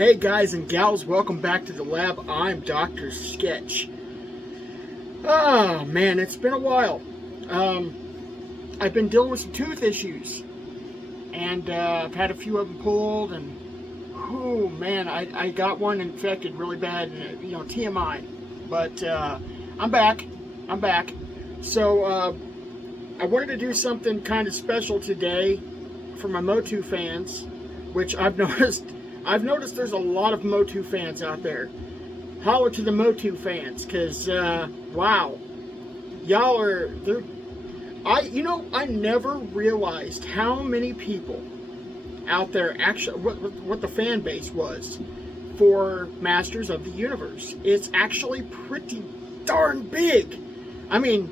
Hey guys and gals, welcome back to the lab. I'm Dr. Sketch. Oh man, it's been a while. I've been dealing with some tooth issues, and I've had a few of them pulled, and oh man, I got one infected really bad, you know, TMI. But I'm back. So I wanted to do something kind of special today for my Motu fans, which I've noticed there's a lot of Motu fans out there. Holler to the Motu fans, because wow, y'all are there. I never realized how many people out there actually what the fan base was for Masters of the Universe. It's actually pretty darn big. I mean,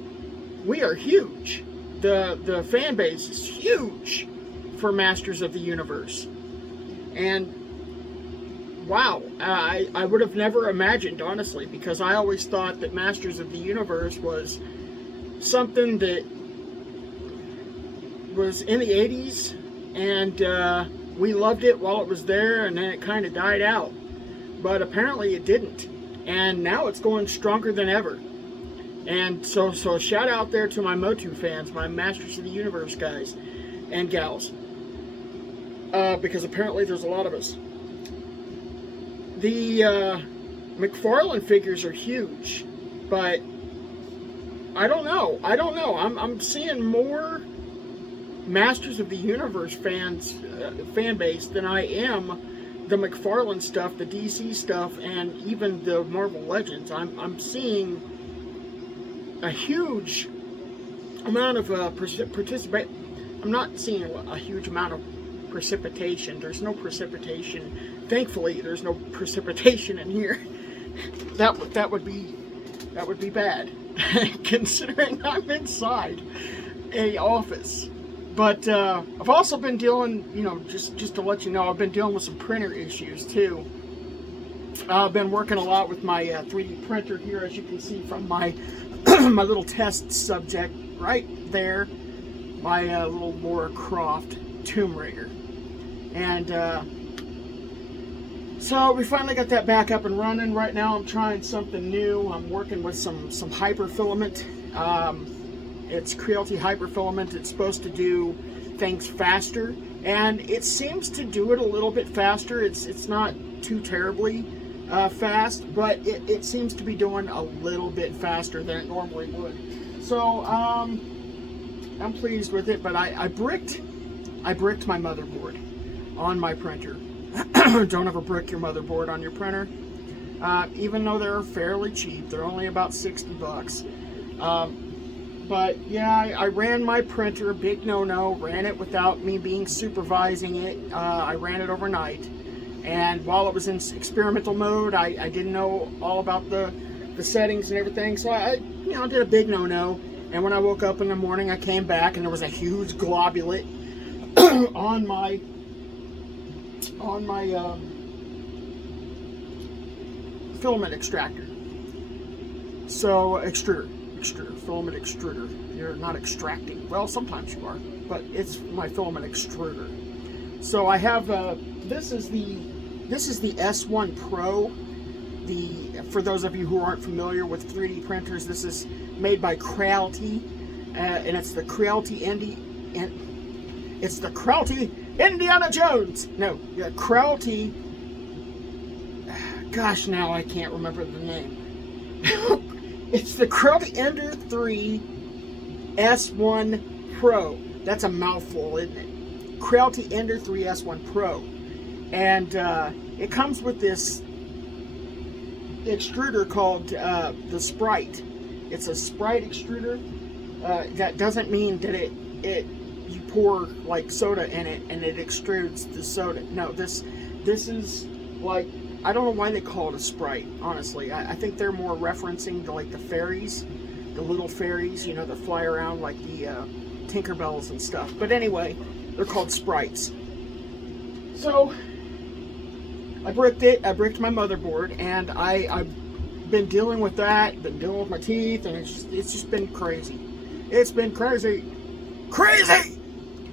we are huge. The fan base is huge for Masters of the Universe. And wow, I would have never imagined, honestly, because I always thought that Masters of the Universe was something that was in the 80s, and we loved it while it was there, and then it kind of died out. But apparently it didn't, and now it's going stronger than ever. And so a shout out there to my Motu fans, my Masters of the Universe guys and gals, because apparently there's a lot of us. The McFarlane figures are huge, but I don't know. I'm seeing more Masters of the Universe fan base than I am the McFarlane stuff, the DC stuff, and even the Marvel Legends. I'm seeing a huge amount of participation. I'm not seeing a huge amount of precipitation. There's no precipitation. Thankfully, there's no precipitation in here. That would be bad, considering I'm inside a office. But I've also been dealing, just to let you know, I've been dealing with some printer issues too. I've been working a lot with my 3D printer here, as you can see from my my little test subject right there, my little Laura Croft Tomb Raider. And so we finally got that back up and running. Right now I'm trying something new. I'm working with some hyperfilament. It's Creality hyperfilament. It's supposed to do things faster, and it seems to do it a little bit faster. It's not too terribly fast, but it seems to be doing a little bit faster than it normally would. So I'm pleased with it. But I bricked my motherboard on my printer. Don't ever brick your motherboard on your printer, even though they're fairly cheap. They're only about $60. But yeah, I ran my printer, big no-no, ran it without me supervising it. I ran it overnight, and while it was in experimental mode, I didn't know all about the settings and everything, so I did a big no-no. And when I woke up in the morning, I came back, and there was a huge globulate on my filament extractor. So extruder, filament extruder. You're not extracting. Well, sometimes you are, but it's my filament extruder. So I have this is the S1 Pro. For those of you who aren't familiar with 3D printers, this is made by Creality, and it's the Creality Indiana Jones. No, yeah, Creality. Gosh, now I can't remember the name. It's the Creality Ender 3 S1 Pro. That's a mouthful, isn't it? Creality Ender 3 S1 Pro. And it comes with this extruder called the Sprite. It's a Sprite extruder. That doesn't mean that you pour like soda in it and it extrudes the soda. No, this is like, I don't know why they call it a Sprite, honestly. I think they're more referencing to like the fairies, the little fairies, that fly around like the Tinkerbells and stuff. But anyway, they're called Sprites. So I bricked it. I bricked my motherboard, and I've been dealing with that. Been dealing with my teeth, and it's just been crazy. It's been crazy.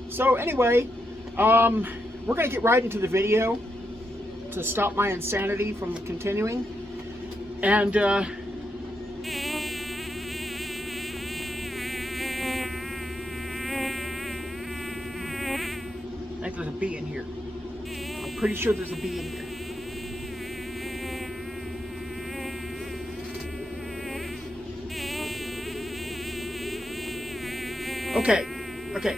So anyway, we're gonna get right into the video. to stop my insanity from continuing. And I think there's a bee in here. I'm pretty sure there's a bee in here. Okay.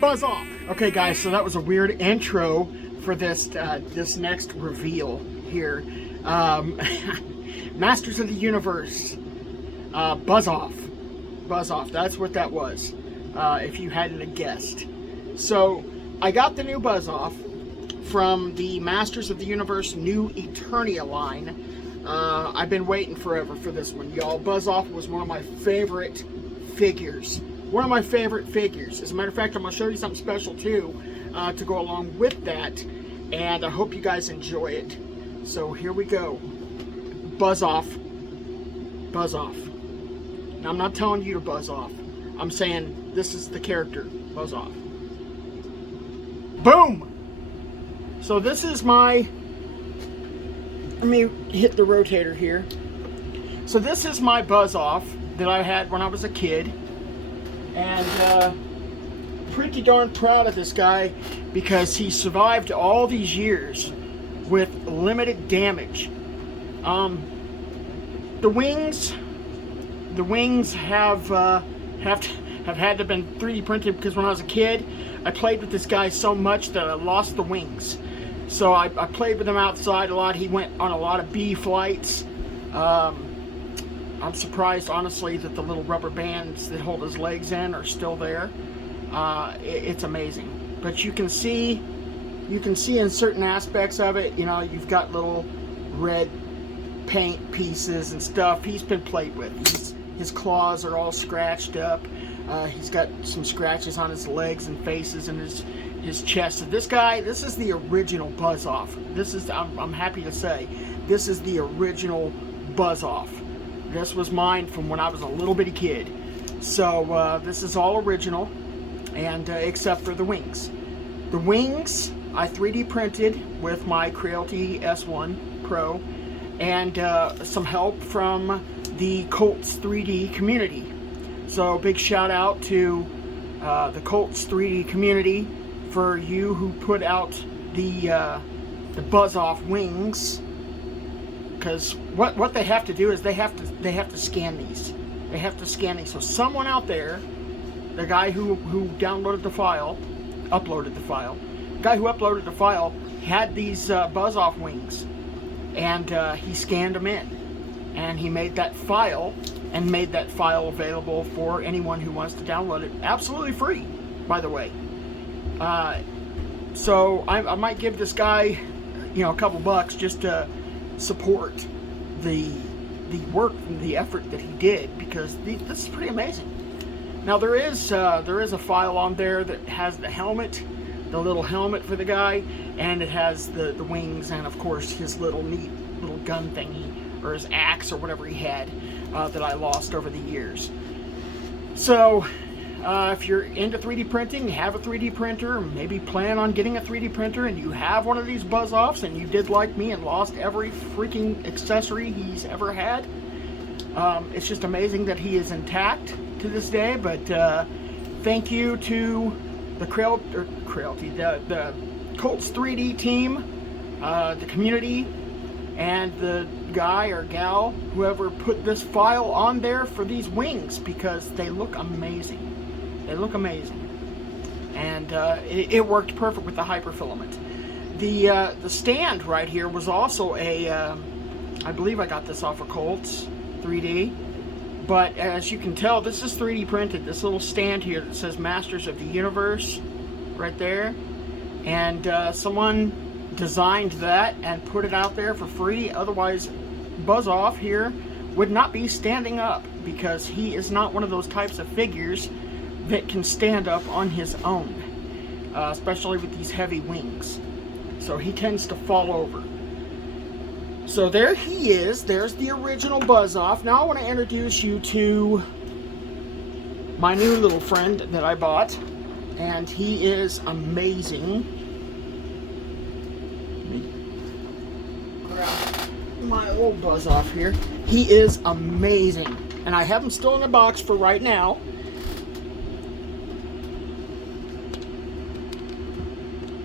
Buzz off. Okay, guys, so that was a weird intro for this this next reveal here. Masters of the Universe. Buzz off. Buzz off. That's what that was. If you hadn't guessed. So I got the new Buzz off from the Masters of the Universe new Eternia line. I've been waiting forever for this one, y'all. Buzz off was one of my favorite figures. One of my favorite figures. As a matter of fact, I'm going to show you something special too to go along with that, and I hope you guys enjoy it. So here we go. Buzz off. Buzz off. Now, I'm not telling you to buzz off. I'm saying this is the character. Buzz off. Boom! So this is my... Let me hit the rotator here. So this is my Buzz off that I had when I was a kid. And pretty darn proud of this guy because he survived all these years with limited damage. The wings have had to have been 3D printed because when I was a kid, I played with this guy so much that I lost the wings. So I played with him outside a lot. He went on a lot of bee flights. I'm surprised, honestly, that the little rubber bands that hold his legs in are still there. It's amazing. But you can see in certain aspects of it, you know, you've got little red paint pieces and stuff. He's been played with. His claws are all scratched up. He's got some scratches on his legs and faces and his chest. So this guy, this is the original Buzz off. This is, I'm happy to say, this is the original Buzz off. This was mine from when I was a little bitty kid. So this is all original, and except for the wings. The wings I 3D printed with my Creality S1 Pro, and some help from the Colts 3D community. So big shout out to the Colts 3D community for you who put out the Buzz off wings. Because what they have to do is they have to scan these. They have to scan these. So someone out there, the guy who downloaded the file, uploaded the file, the guy who uploaded the file had these Buzz off wings, and he scanned them in, and he made that file and made that file available for anyone who wants to download it, absolutely free, by the way. So I might give this guy, you know, a couple bucks just to support the work and the effort that he did, because this is pretty amazing. Now there is a file on there that has the helmet, the little helmet for the guy, and it has the wings, and of course his little neat little gun thingy, or his axe or whatever he had that I lost over the years. So if you're into 3D printing, you have a 3D printer, maybe plan on getting a 3D printer, and you have one of these Buzz offs, and you did like me and lost every freaking accessory he's ever had, it's just amazing that he is intact to this day. But thank you to the Creality, the Colts 3D team, the community, and the guy or gal, whoever put this file on there for these wings, because they look amazing. They look amazing, and it worked perfect with the hyperfilament. The stand right here was also a, I believe I got this off of Colts 3D, but as you can tell, this is 3D printed. This little stand here that says Masters of the Universe right there, and someone designed that and put it out there for free. Otherwise, Buzz off here would not be standing up, because he is not one of those types of figures that can stand up on his own, especially with these heavy wings. So he tends to fall over. So there he is. There's the original Buzz off. Now I want to introduce you to my new little friend that I bought, and he is amazing. Let me little BuzzOff here. He is amazing. And I have him still in the box for right now.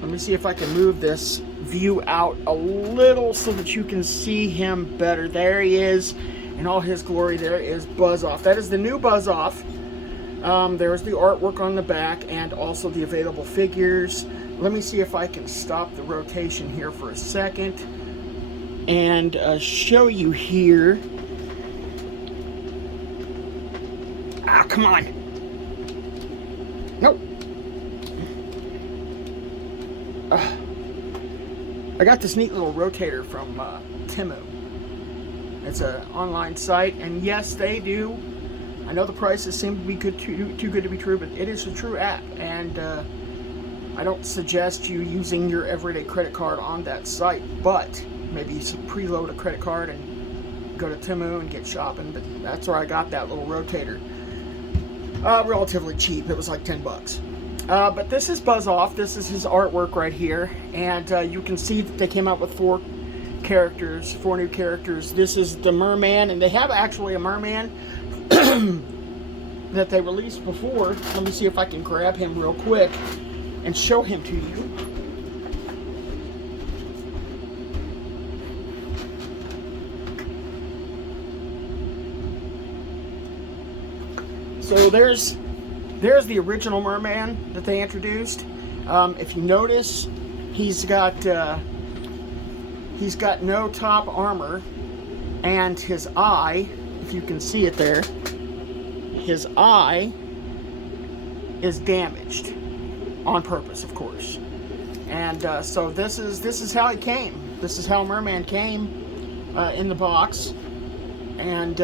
Let me see if I can move this view out a little so that you can see him better. There he is in all his glory. There is BuzzOff. That is the new BuzzOff. There's the artwork on the back and also the available figures. Let me see if I can stop the rotation here for a second and show you here. Ah, come on. Nope. I got this neat little rotator from Temu. It's an online site, and yes, they do. I know the prices seem to be too good to be true, but it is a true app, and I don't suggest you using your everyday credit card on that site, but maybe preload a credit card and go to Temu and get shopping. But that's where I got that little rotator. Relatively cheap. It was like 10 bucks. But this is BuzzOff. This is his artwork right here, and you can see that they came out with four new characters. This is the merman, and they have actually a merman that they released before. Let me see if I can grab him real quick and show him to you. So there's the original merman that they introduced. If you notice, he's got no top armor, and his eye, if you can see it there, his eye is damaged on purpose, of course. And so this is how he came. This is how Merman came in the box, and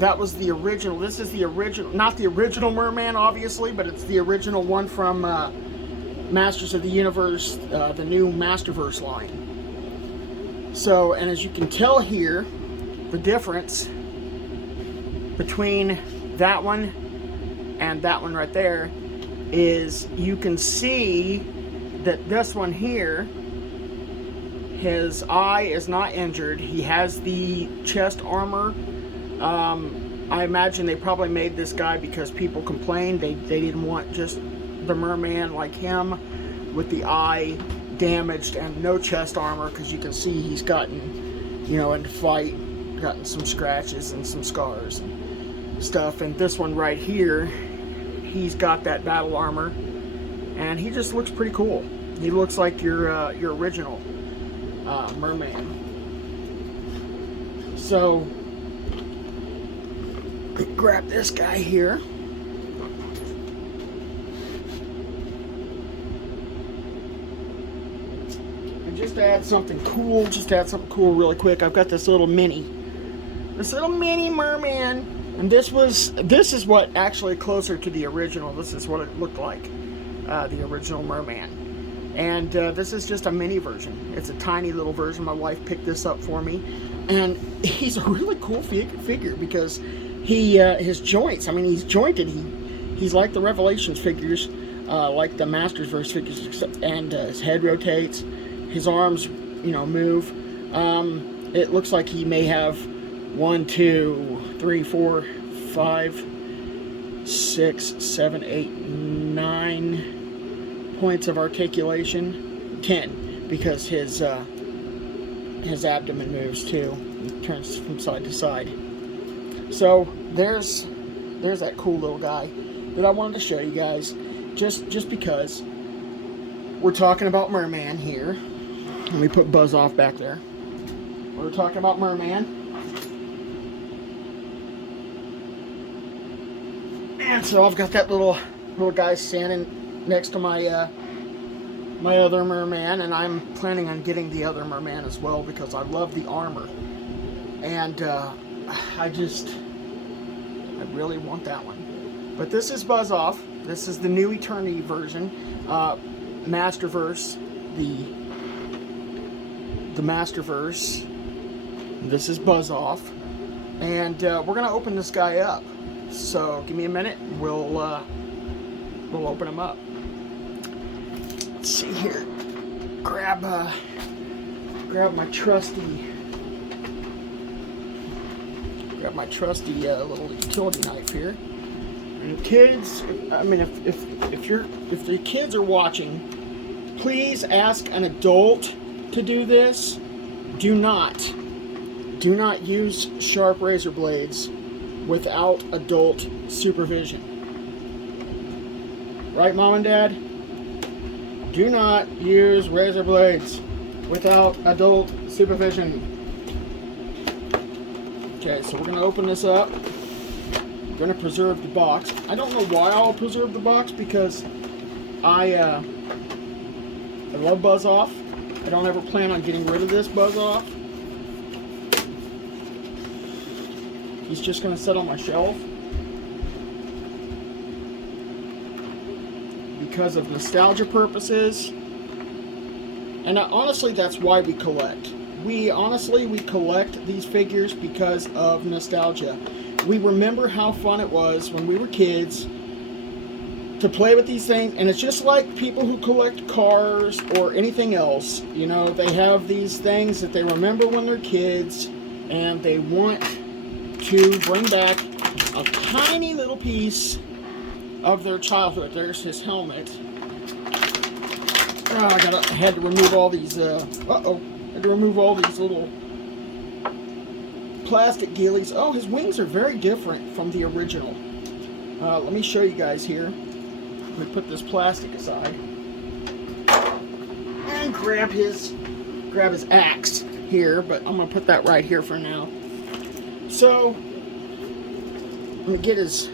that was the original. This is the original, not the original Merman, obviously, but it's the original one from Masters of the Universe, the new Masterverse line. So, and as you can tell here, the difference between that one and that one right there is you can see that this one here, his eye is not injured. He has the chest armor. I imagine they probably made this guy because people complained. They didn't want just the merman like him with the eye damaged and no chest armor, because you can see he's gotten, you know, in the fight, gotten some scratches and some scars and stuff. And this one right here, he's got that battle armor, and he just looks pretty cool. He looks like your original merman. So grab this guy here. And just to add something cool, really quick, I've got this little mini merman. And this is what actually closer to the original. This is what it looked like, the original merman. And this is just a mini version. It's a tiny little version. My wife picked this up for me, and he's a really cool figure because his joints. I mean, he's jointed. He's like the Revelations figures, like the Masterverse figures, and his head rotates. His arms, you know, move. It looks like he may have 1, 2, 3, 4, 5, 6, 7, 8, 9 points of articulation. 10, because his abdomen moves too. It turns from side to side. So there's that cool little guy that I wanted to show you guys, just because we're talking about merman here. Let me put BuzzOff back there. We're talking about merman. And so I've got that little guy standing next to my my other merman, and I'm planning on getting the other merman as well because I love the armor, and I really want that one. But this is BuzzOff. This is the new Eternia version, Masterverse, the Masterverse. This is BuzzOff, and we're gonna open this guy up. So give me a minute, we'll open him up. Let's see here. Grab my trusty Got my trusty little utility knife here. And kids, I mean, if the kids are watching, please ask an adult to do this. Do not use sharp razor blades without adult supervision. Right, Mom and Dad? Do not use razor blades without adult supervision. Okay, so we're going to open this up. I'm going to preserve the box. I don't know why I'll preserve the box, because I love BuzzOff. I don't ever plan on getting rid of this BuzzOff. He's just going to sit on my shelf because of nostalgia purposes. And honestly, that's why we collect. We collect these figures because of nostalgia. We remember how fun it was when we were kids to play with these things, and it's just like people who collect cars or anything else. You know, they have these things that they remember when they're kids, and they want to bring back a tiny little piece of their childhood. There's his helmet. Oh, I had to remove all these, had to remove all these little plastic ghillies. Oh, his wings are very different from the original. Let me show you guys here. Let me put this plastic aside and grab his axe here, but I'm gonna put that right here for now. So I'm gonna get his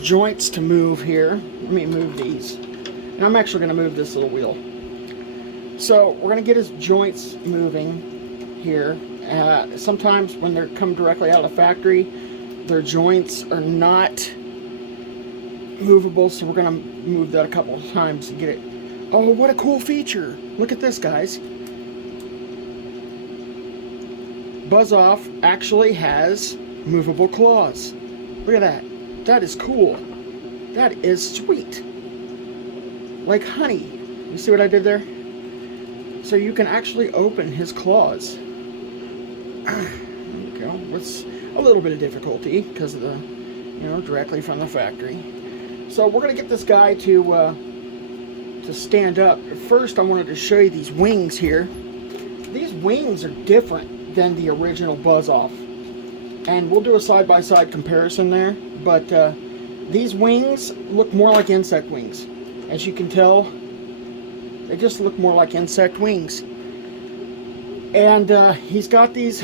joints to move here. Let me move these, and I'm actually gonna move this little wheel. So we're gonna get his joints moving here. Sometimes when they're come directly out of the factory, their joints are not movable, so we're going to move that a couple of times to get it. Oh, what a cool feature. Look at this, guys. BuzzOff actually has movable claws. Look at that. That is cool. That is sweet. Like honey. You see what I did there? So you can actually open his claws. There we go. It's a little bit of difficulty because of the, directly from the factory. So we're going to get this guy to stand up. First, I wanted to show you these wings here. These wings are different than the original BuzzOff. And we'll do a side-by-side comparison there. But these wings look more like insect wings. As you can tell, they just look more like insect wings. And he's got these,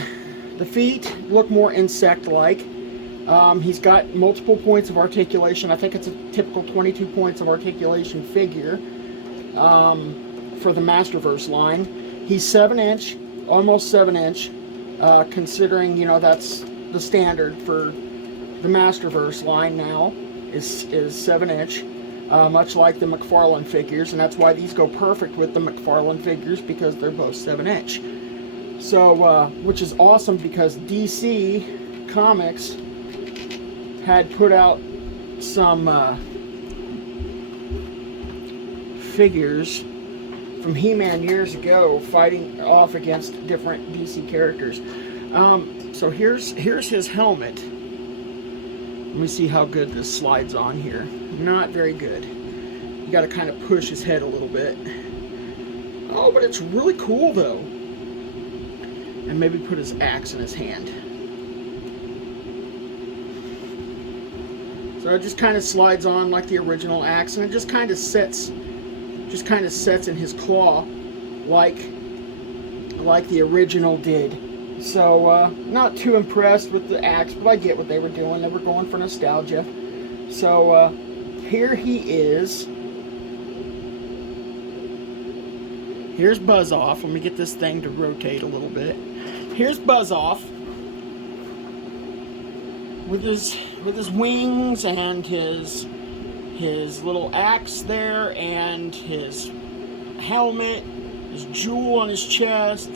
the feet look more insect-like. He's got multiple points of articulation. I think it's a typical 22 points of articulation figure for the Masterverse line. He's 7-inch, almost 7-inch, considering, that's the standard for the Masterverse line now is 7-inch, much like the McFarlane figures, and that's why these go perfect with the McFarlane figures, because they're both 7-inch. So, which is awesome, because DC Comics had put out some figures from He-Man years ago, fighting off against different DC characters. So here's his helmet. Let me see how good this slides on here. Not very good. You got to kind of push his head a little bit. Oh, but it's really cool though. And maybe put his axe in his hand. So it just kind of slides on like the original axe, and it just kind of sets in his claw like the original did. So not too impressed with the axe, but I get what they were doing. They were going for nostalgia. So here he is. Here's BuzzOff. Let me get this thing to rotate a little bit. Here's BuzzOff with his wings and his little axe there, and his helmet, his jewel on his chest.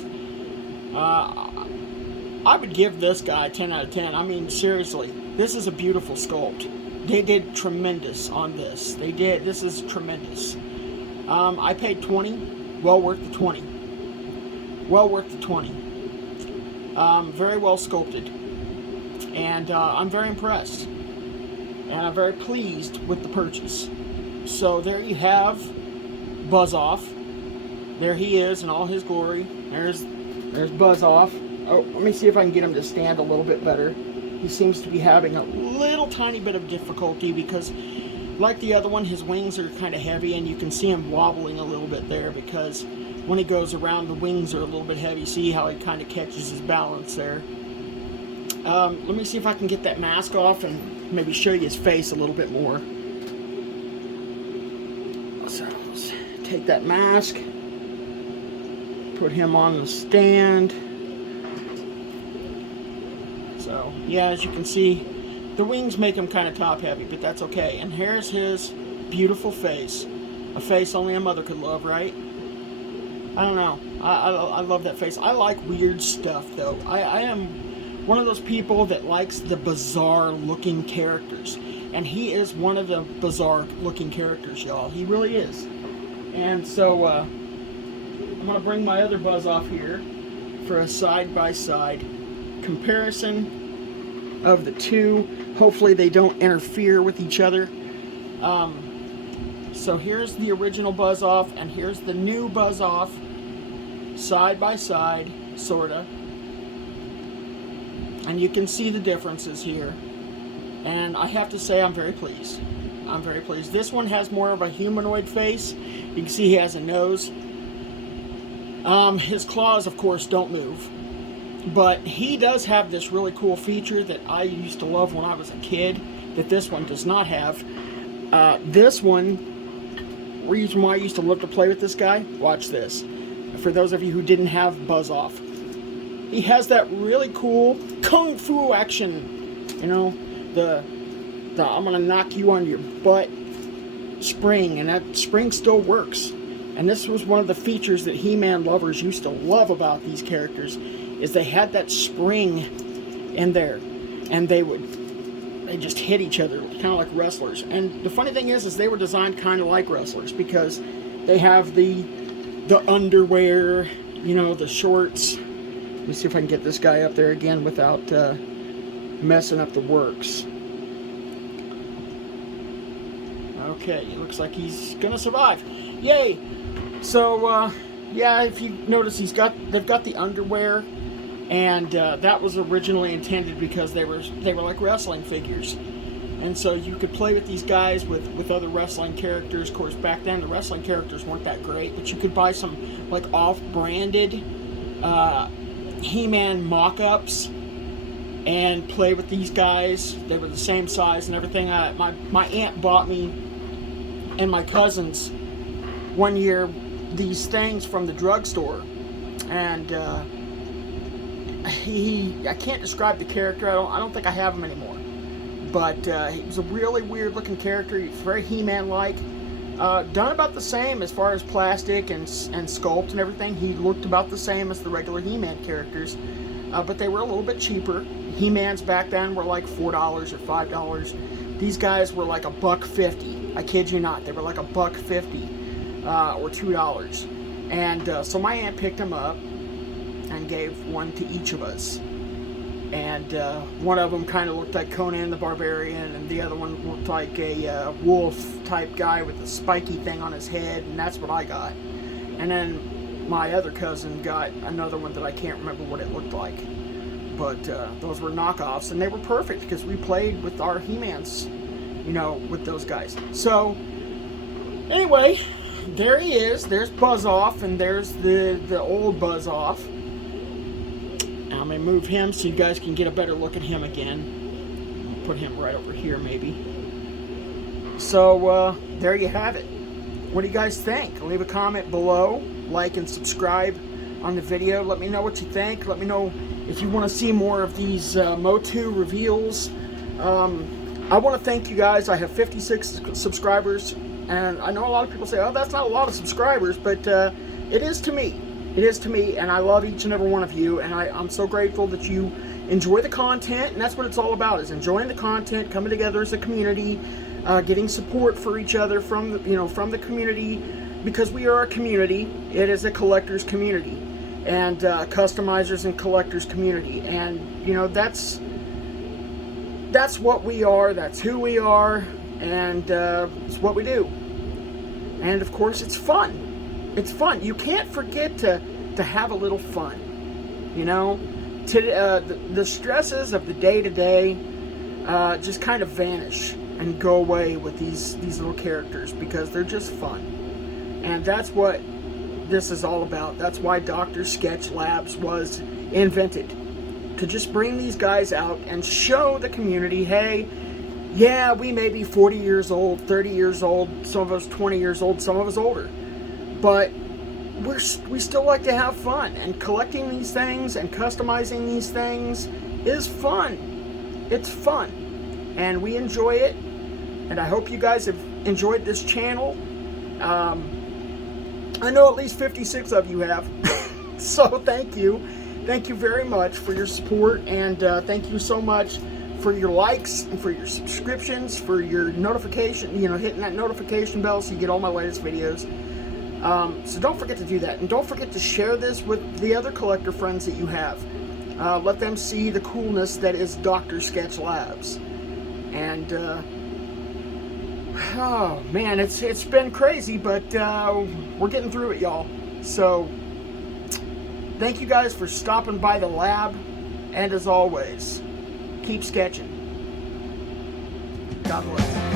I would give this guy 10 out of 10. I mean, seriously, this is a beautiful sculpt. They did tremendous on this. They did. This is tremendous. I paid $20. Well worth the 20. Well worth the 20. Very well sculpted. And I'm very impressed. And I'm very pleased with the purchase. So there you have BuzzOff. There he is in all his glory. There's BuzzOff. Oh, let me see if I can get him to stand a little bit better. He seems to be having a little tiny bit of difficulty because, like the other one, his wings are kind of heavy, and you can see him wobbling a little bit there because when he goes around, the wings are a little bit heavy. See how he kind of catches his balance there. Let me see if I can get that mask off and maybe show you his face a little bit more. So let's take that mask, put him on the stand. So yeah, as you can see, the wings make him kind of top heavy, but that's okay. And here's his beautiful face. A face only a mother could love, right? I don't know. I love that face. I like weird stuff, though. I am one of those people that likes the bizarre looking characters. And he is one of the bizarre looking characters, y'all. He really is. And so, I'm going to bring my other BuzzOff here for a side-by-side comparison of the two. Hopefully they don't interfere with each other. So here's the original BuzzOff, and here's the new BuzzOff, side-by-side, sorta. And you can see the differences here. And I have to say I'm very pleased. I'm very pleased. This one has more of a humanoid face. You can see he has a nose. His claws, of course, don't move. But he does have this really cool feature that I used to love when I was a kid, that this one does not have. This one, reason why I used to love to play with this guy, watch this. For those of you who didn't have BuzzOff. He has that really cool kung fu action, you know, the I'm gonna knock you on your butt spring, and that spring still works. And this was one of the features that He-Man lovers used to love about these characters, is they had that spring in there, and they just hit each other, kind of like wrestlers. And the funny thing is they were designed kind of like wrestlers because they have the underwear, you know, the shorts. Let me see if I can get this guy up there again without messing up the works. Okay, it looks like he's gonna survive. Yay! So yeah, if you notice, they've got the underwear, and that was originally intended because they were like wrestling figures, and so you could play with these guys with other wrestling characters. Of course, back then the wrestling characters weren't that great, but you could buy some like off-branded He-Man mock-ups and play with these guys. They were the same size and everything. My aunt bought me and my cousins one year these things from the drugstore, and I can't describe the character. I don't think I have him anymore, but he was a really weird looking character. He's very He-Man like. Done about the same as far as plastic and sculpt and everything. He looked about the same as the regular He-Man characters, but they were a little bit cheaper. He-Mans back then were like $4 or $5. These guys were like $1.50. I kid you not. They were like $1.50 or $2. And so my aunt picked them up and gave one to each of us. And one of them kind of looked like Conan the Barbarian, and the other one looked like a wolf-type guy with a spiky thing on his head, and that's what I got. And then my other cousin got another one that I can't remember what it looked like. But those were knockoffs, and they were perfect because we played with our He-Mans, you know, with those guys. So, anyway, there he is. There's BuzzOff, and there's the old BuzzOff. I'm going to move him so you guys can get a better look at him again. I'll put him right over here, maybe. So, there you have it. What do you guys think? Leave a comment below. Like and subscribe on the video. Let me know what you think. Let me know if you want to see more of these Motu reveals. I want to thank you guys. I have 56 subscribers. And I know a lot of people say, oh, that's not a lot of subscribers. But it is to me. It is to me, and I love each and every one of you, and I'm so grateful that you enjoy the content, and that's what it's all about, is enjoying the content, coming together as a community, getting support for each other from the community, because we are a community. It is a collector's community, and customizers and collectors community. And you know, that's what we are, that's who we are, and it's what we do. And of course, it's fun. It's fun. You can't forget to have a little fun. You know, the stresses of the day-to-day just kind of vanish and go away with these little characters, because they're just fun. And that's what this is all about. That's why Dr. Sketch Labs was invented, to just bring these guys out and show the community, hey, yeah, we may be 40 years old, 30 years old, some of us 20 years old, some of us older, but we still like to have fun, and collecting these things and customizing these things is fun. It's fun, and we enjoy it, and I hope you guys have enjoyed this channel. I know at least 56 of you have, so thank you. Thank you very much for your support, and thank you so much for your likes and for your subscriptions, for your notification, you know, hitting that notification bell so you get all my latest videos. So don't forget to do that, and don't forget to share this with the other collector friends that you have. Let them see the coolness that is Dr. Sketch Labs. And oh man, it's been crazy, but we're getting through it, y'all. So thank you guys for stopping by the lab, and as always, keep sketching. God bless.